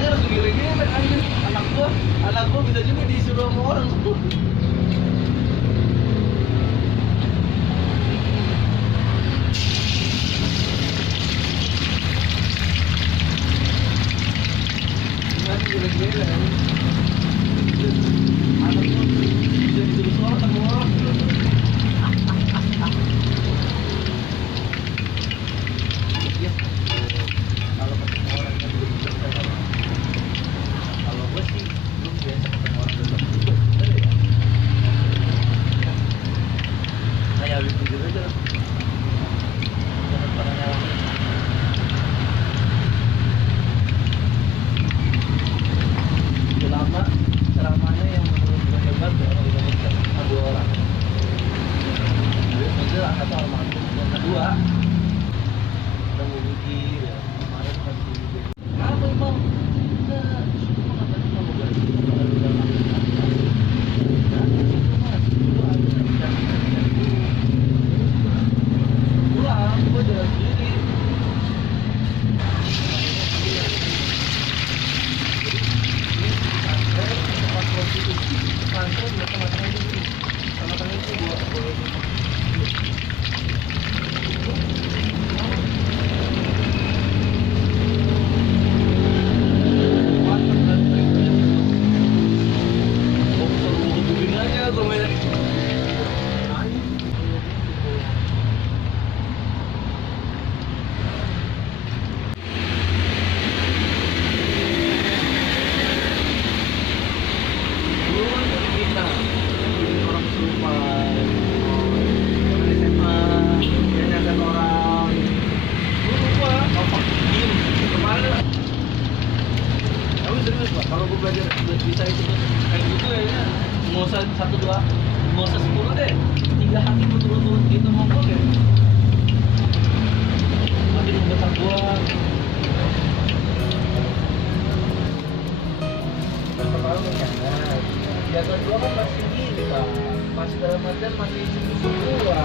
makanya langsung gile-gile anjir. Anak gua bisa juga disuruh sama orang. Gila-gila anak gua bisa disuruh orang sama orang. Iya. Kalau ketemu orang yang belum terkenal, kalau gue sih belum biasa ketemu orang belum juga, bener ya? Kayak habis tidur aja lah. Jangan pernah nyalain. Udah lama ceramahnya yang menurut gue hebat ya orang Indonesia sama dua orang. Maksudnya satu almarhum, yang kedua udah mau mikir ya kemarin kan mikir apa imam kita semua katanya mau belajar kalau udah makin atas dan itu mas itu ada ikan pulang gua jalan sendiri sampai tempat prostitusi sampai di tengah-tengah itu tengah-tengah itu gua kalau gue belajar bisa itu tuh kayak gitu ya nggak usah 1, 2 nggak usah 10 deh 3 hati berturut-turut gitu ngomong ya makin membesar gua pertama menyadar jatuh gua kan masih gini pak masih dalam artian masih susu gua